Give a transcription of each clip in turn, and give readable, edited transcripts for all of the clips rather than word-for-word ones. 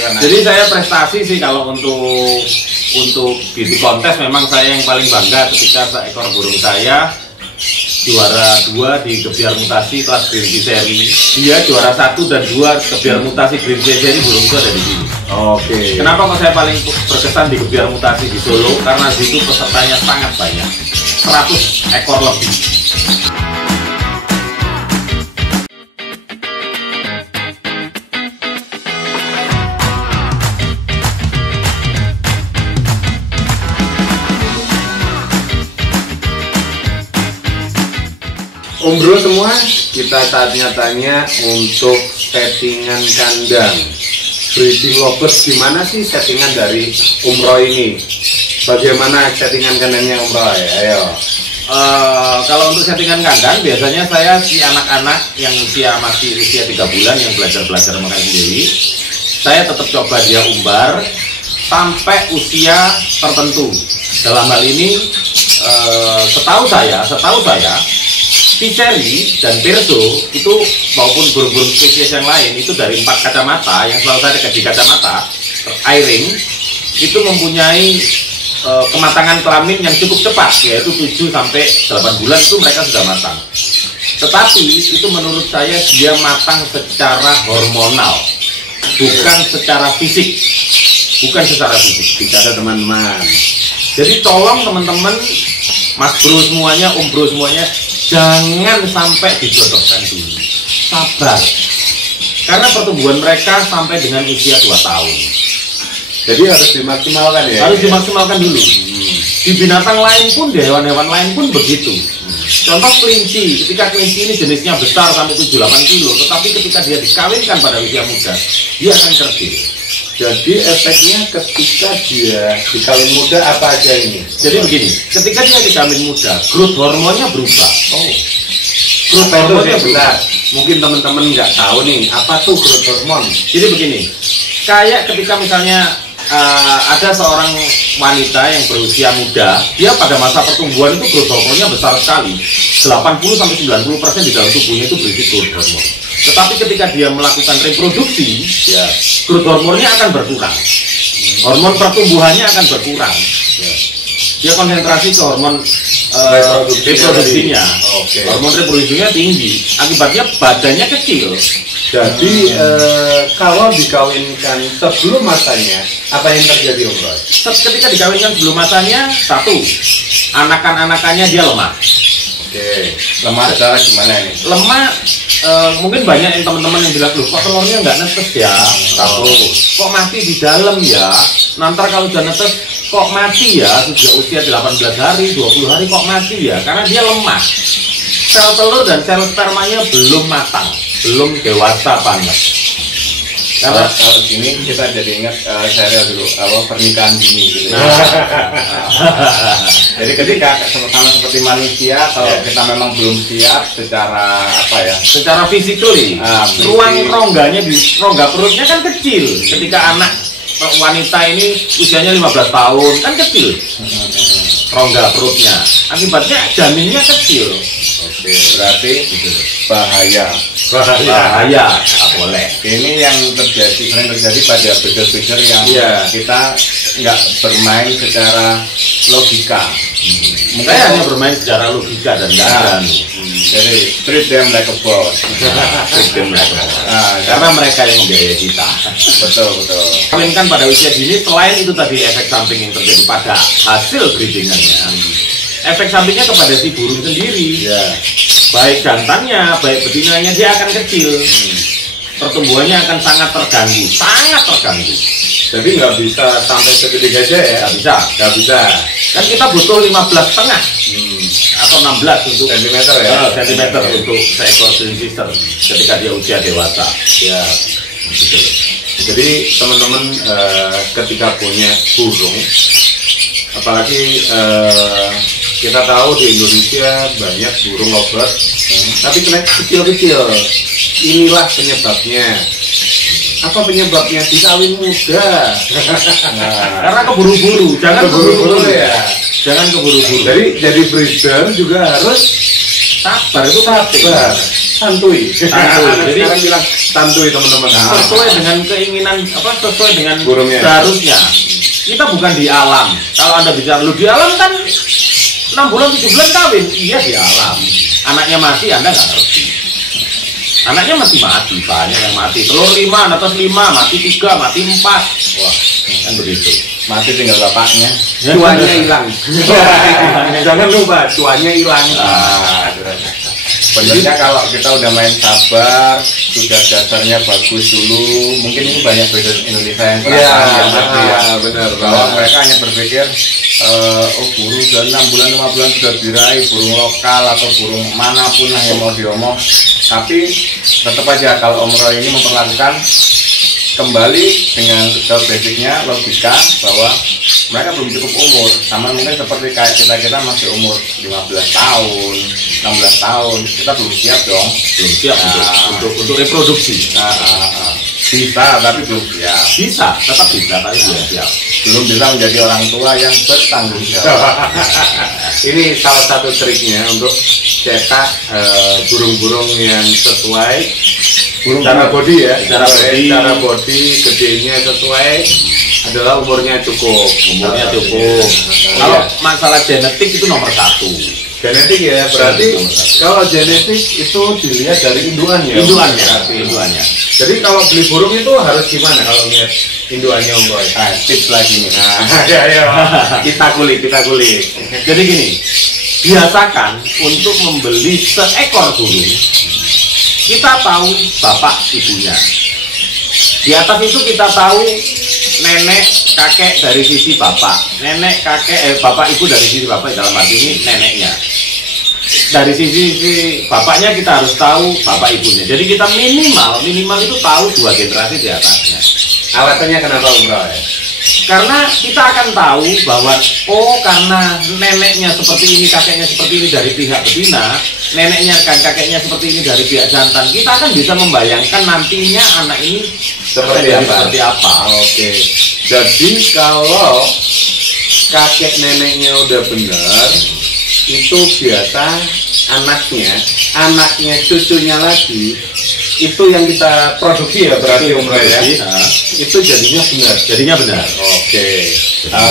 gimana? Jadi saya prestasi sih kalau untuk beauty kontes memang saya yang paling bangga ketika seekor burung saya juara 2 di Gebiar Mutasi kelas Green Tea Seri. Dia juara 1 dan 2 Gebiar Mutasi Green Tea Seri, burung itu ada di sini. Oke. Kenapa kok saya paling berkesan di Gebiar Mutasi di Solo? Karena di situ pesertanya sangat banyak, 100 ekor lebih. Om Bro semua, kita saatnya tanya untuk settingan kandang breeding lovers. Gimana sih settingan dari Om Roy ini? Bagaimana settingan kandangnya Om Roy? Ayo. Kalau untuk settingan kandang, biasanya saya si anak-anak yang masih usia 3 bulan yang belajar makan sendiri, saya tetap coba dia umbar sampai usia tertentu. Dalam hal ini, setahu saya Tea Seri dan Perso itu maupun burung-burung spesies yang lain itu dari 4 kacamata yang selalu saya di kacamata airing itu mempunyai kematangan kelamin yang cukup cepat, yaitu 7 sampai 8 bulan itu mereka sudah matang. Tetapi itu menurut saya dia matang secara hormonal, bukan secara fisik. Bicara teman-teman. Jadi tolong teman-teman, Mas Bro semuanya, Om Bro semuanya, jangan sampai dijodohkan dulu. Sabar. Karena pertumbuhan mereka sampai dengan usia 2 tahun. Jadi harus dimaksimalkan ya? Harus dimaksimalkan dulu. Di binatang lain pun, di hewan-hewan lain pun begitu. Contoh kelinci, ketika kelinci ini jenisnya besar sampai 7-8 kilo, tetapi ketika dia dikawinkan pada usia muda, dia akan kerdil. Jadi efeknya ketika dia dikawin muda apa aja ini? Jadi begini, ketika dia dikawin muda, growth hormonnya berubah. Growth hormonnya berubah. Mungkin teman-teman nggak tahu nih, apa tuh growth hormon? Jadi begini, kayak ketika misalnya ada seorang wanita yang berusia muda, dia pada masa pertumbuhan itu growth hormonnya besar sekali, 80-90% di dalam tubuhnya itu berisi growth hormon. Tetapi ketika dia melakukan reproduksi, ya, growth hormonnya akan berkurang, hormon pertumbuhannya akan berkurang. Dia konsentrasi ke hormon reproduksinya. Hormon reproduksinya tinggi, akibatnya badannya kecil. Jadi kalau dikawinkan sebelum masanya, apa yang terjadi Om Roy? Ketika dikawinkan sebelum masanya, 1, anakan-anakannya dia lemah. Oke, lemah secara gimana ini? Lemah, mungkin banyak yang teman-teman yang bilang, loh kok telurnya nggak netes ya? Kok mati di dalam ya? Nanti kalau udah netes, kok mati ya? Sudah usia 18 hari, 20 hari kok mati ya? Karena dia lemah. Sel telur dan sel spermanya belum matang, belum dewasa banget. Kalau sini kita jadi ingat serial dulu, pernikahan dini gitu. Jadi ketika sama seperti manusia, kalau kita memang belum siap secara secara fisikally, ruang rongganya di rongga perutnya kan kecil. Ketika anak wanita ini usianya 15 tahun kan kecil, rongga perutnya, akibatnya janinnya kecil. Oke, berarti bahaya, nggak boleh. Ini yang sering terjadi pada breeder-breeder yang kita nggak bermain secara logika. Saya hanya bermain secara logika dan nggak berani. Jadi treat them like a boss. Karena mereka yang membiayai kita. Betul. Kawinkan pada usia dini, selain itu tadi efek samping yang terjadi pada hasil breedingannya, efek sampingnya kepada si burung sendiri. Baik jantannya, baik betinanya dia akan kecil. Pertumbuhannya akan sangat terganggu. Jadi nggak bisa sampai segede gajah ya? Nggak bisa. Kan kita butuh 15,5 atau 16 untuk sentimeter ya? Sentimeter untuk seekor Green Sister ketika dia usia dewasa. Ya. Jadi teman-teman ketika punya burung, apalagi kita tahu di Indonesia banyak burung lovers, tapi kecil-kecil. Inilah penyebabnya. Apa penyebabnya? Dikawin muda. Karena keburu-buru. Jangan keburu-buru ya. Jangan keburu-buru. Jadi breeder juga harus sabar. Itu sabar. santuy. Jadi Sekarang bilang santuy teman-teman. sesuai dengan keinginan sesuai dengan Burungnya. seharusnya. Kita bukan di alam. Kalau Anda bicara lu di alam kan 6 bulan 7 bulan kawin, iya di alam. Anaknya mati Anda nggak ngerti. Anaknya masih mati, banyak yang mati. Telur 5, netes 5, mati 3, mati 4. Wah, kan begitu. Mati tinggal bapaknya. Cuannya hilang. Jangan lupa cuannya hilang. Sebenarnya kalau kita udah main sabar, sudah dasarnya bagus dulu, mungkin ini banyak breeder Indonesia yang Iya, benar. bahwa mereka hanya berpikir oh burung sudah 6 bulan 5 bulan sudah diraih, burung lokal atau burung manapun lah yang mau diomong. Tapi tetap aja kalau Om Roy ini memperlakukan kembali dengan ke basicnya, logika bahwa mereka belum cukup umur, sama mungkin seperti kayak kita masih umur 15 tahun 16 tahun, kita belum siap dong. Belum siap untuk reproduksi. Bisa tapi belum siap, Bisa, tetap bisa, tapi belum siap. belum bisa menjadi orang tua yang bertanggung jawab. Ini salah satu triknya untuk cetak burung-burung yang sesuai Burung cara body ya, Cara body gedenya sesuai adalah umurnya cukup. Umurnya cukup. Kalau masalah genetik itu nomor 1. Genetik ya, berarti kalau genetik itu dilihat dari induannya. Induannya. Jadi kalau beli burung itu harus gimana kalau lihat induannya Om Roy? Nah, tips lagi nih. Ya, kita kulik. Jadi gini, biasakan untuk membeli seekor burung, kita tahu bapak ibunya. Di atas itu kita tahu nenek kakek dari sisi bapak, bapak ibu dari sisi bapak, dalam arti ini neneknya. Dari sisi bapaknya kita harus tahu bapak ibunya. Jadi kita minimal itu tahu 2 generasi di atasnya. Alasannya kenapa Om Roy? Karena kita akan tahu bahwa karena neneknya seperti ini, kakeknya seperti ini dari pihak betina, neneknya dan kakeknya seperti ini dari pihak jantan, kita akan bisa membayangkan nantinya anak ini Seperti apa? Oke. Jadi kalau kakek neneknya udah benar, itu biasa anaknya cucunya lagi itu yang kita produksi ya, berarti Om Roy ya. Itu jadinya benar. Oke.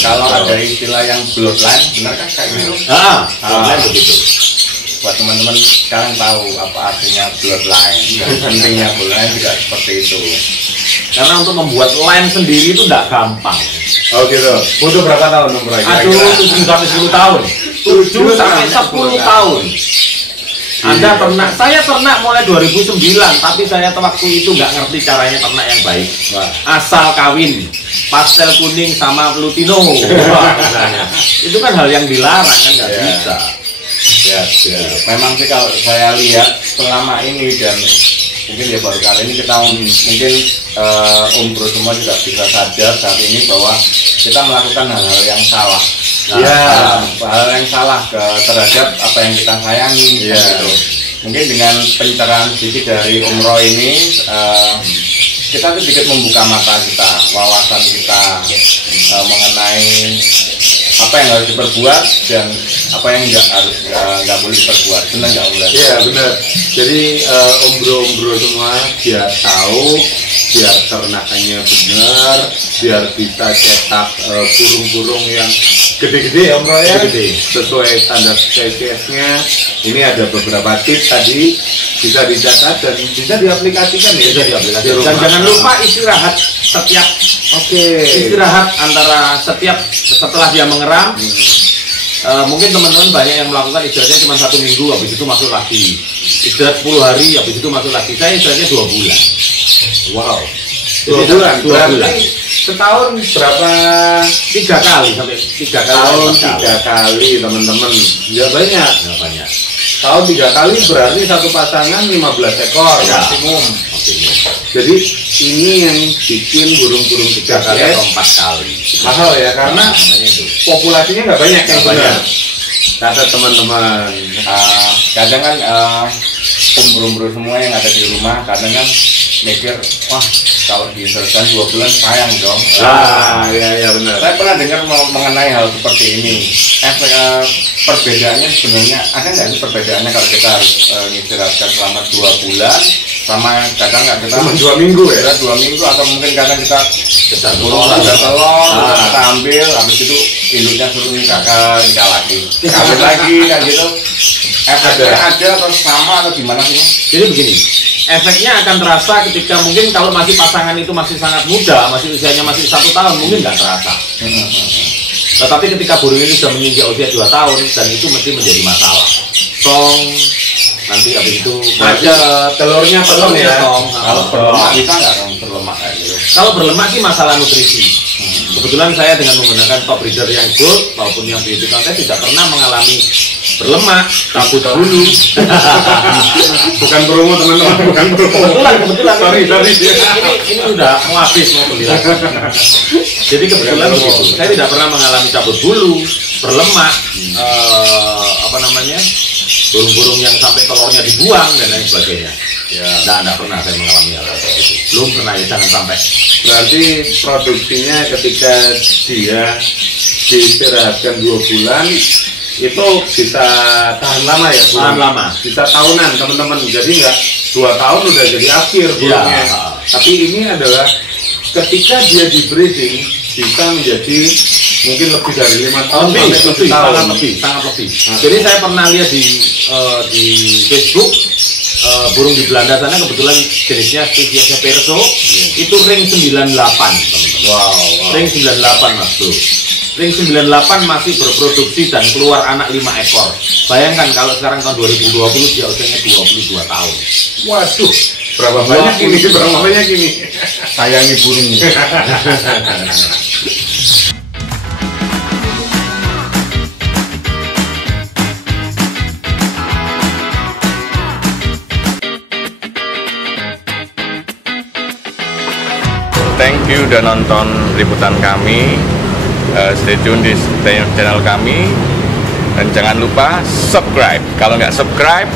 Kalau ada istilah yang bloodline, benar kan kayak gitu? Bloodline begitu. Buat teman-teman sekarang tahu apa artinya bloodline. Pentingnya bloodline juga seperti itu. Karena untuk membuat line sendiri itu tidak gampang. Oh gitu. Butuh berapa tahun Om Roy? Aduh, 7 sampai 10 tahun. 7 sampai 10 tahun. Saya ternak mulai 2009, tapi saya waktu itu nggak ngerti caranya ternak yang baik. Asal kawin, pastel kuning sama lutino. Itu kan hal yang dilarang, kan nggak bisa. Ya. Memang sih kalau saya lihat selama ini, dan mungkin ya baru kali ini kita mungkin Om Bro semua juga bisa sadar saat ini bahwa kita melakukan hal-hal yang salah. Hal yang salah terhadap apa yang kita sayangi. Gitu. Mungkin dengan pencerahan sedikit dari Om Roy ini, kita sedikit membuka mata kita, wawasan kita mengenai apa yang harus diperbuat dan apa yang nggak boleh diperbuat. Benar nggak Om Roy? Iya benar. Jadi Om Bro semua biar tahu, biar ternakannya benar, biar bisa cetak burung-burung yang gede-gede Om Roy ya, sesuai standar spesiesnya. Ini ada beberapa tips tadi, bisa dicatat dan bisa diaplikasikan ya. Dan jangan lupa istirahat setiap istirahat antara setelah dia mengeram. Mungkin teman-teman banyak yang melakukan istirahatnya cuma 1 minggu, habis itu masuk lagi. Istirahat 10 hari, habis itu masuk lagi. Saya istirahatnya 2 bulan. Wow. 2 bulan. Berarti setahun berapa? 3 kali sampai 3 kali. Tahun 3 kali teman-teman. Ya banyak. Tahun 3 kali berarti satu pasangan 15 ekor maksimum. Jadi ini yang bikin burung-burung 3 kali atau 4 kali. mahal ya, karena populasinya nggak banyak yang benar. kata teman-teman. Kadang kan umbro-umbro semua yang ada di rumah kadang kan mikir, wah kalau diteruskan 2 bulan sayang dong. Iya benar. Saya pernah dengar mengenai hal seperti ini. Perbedaannya sebenarnya ada nggak sih perbedaannya kalau kita harus ngistirahatkan selama 2 bulan sama kadang nggak kita cuma 2 minggu ya? 2 minggu atau mungkin kadang kita Kejar telur, kita ambil, habis itu induknya suruh nikah lagi, kawin lagi kan gitu. Efeknya ada atau sama atau gimana sih? Jadi begini, efeknya akan terasa ketika mungkin kalau masih pasangan itu masih sangat muda, masih usianya masih 1 tahun, mungkin nggak terasa. Tetapi ketika burung ini sudah menginjak usia 2 tahun, dan itu mesti menjadi masalah. Nanti habis itu macet, telurnya penuh ya. Kalau berlemak bisa nggak dong berlemak kayak gitu? Kalau berlemak sih masalah nutrisi. Kebetulan saya dengan menggunakan top breeder yang gold maupun yang beauty contest tidak pernah mengalami berlemak, kabut bulu. Bukan promo teman-teman, bukan promo. Kebetulan. Sorry. Ini udah mau habis mau beli lagi. Jadi kebetulan begitu. Saya tidak pernah mengalami cabut bulu, berlemak, burung-burung yang sampai telurnya dibuang dan lain sebagainya. Ya, tidak pernah saya mengalami hal seperti itu. Belum pernah ya, jangan sampai. Berarti produksinya ketika dia diistirahatkan 2 bulan itu bisa tahan lama ya? Tahan lama. Bisa tahunan teman-teman. Jadi nggak 2 tahun udah jadi akhir burungnya. Ya. Tapi ini adalah ketika dia di breeding bisa menjadi mungkin lebih dari 5 tahun sangat lebih. Jadi saya pernah lihat di Facebook burung di Belanda sana kebetulan jenisnya spesiesnya Perso itu ring 98 teman-teman. Wow. Ring 98 Mas Bro. Ring 98 masih berproduksi dan keluar anak 5 ekor. Bayangkan kalau sekarang tahun 2020 dia usianya 22 tahun. Waduh, berapa banyak ini? Sayangi burung. Thank you udah nonton liputan kami. Stay tune di channel kami dan jangan lupa subscribe. Kalau nggak subscribe,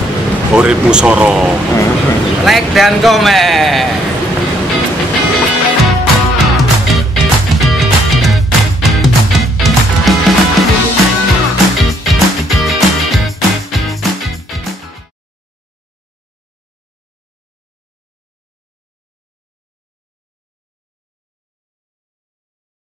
Uripmu Soro. Like dan komen.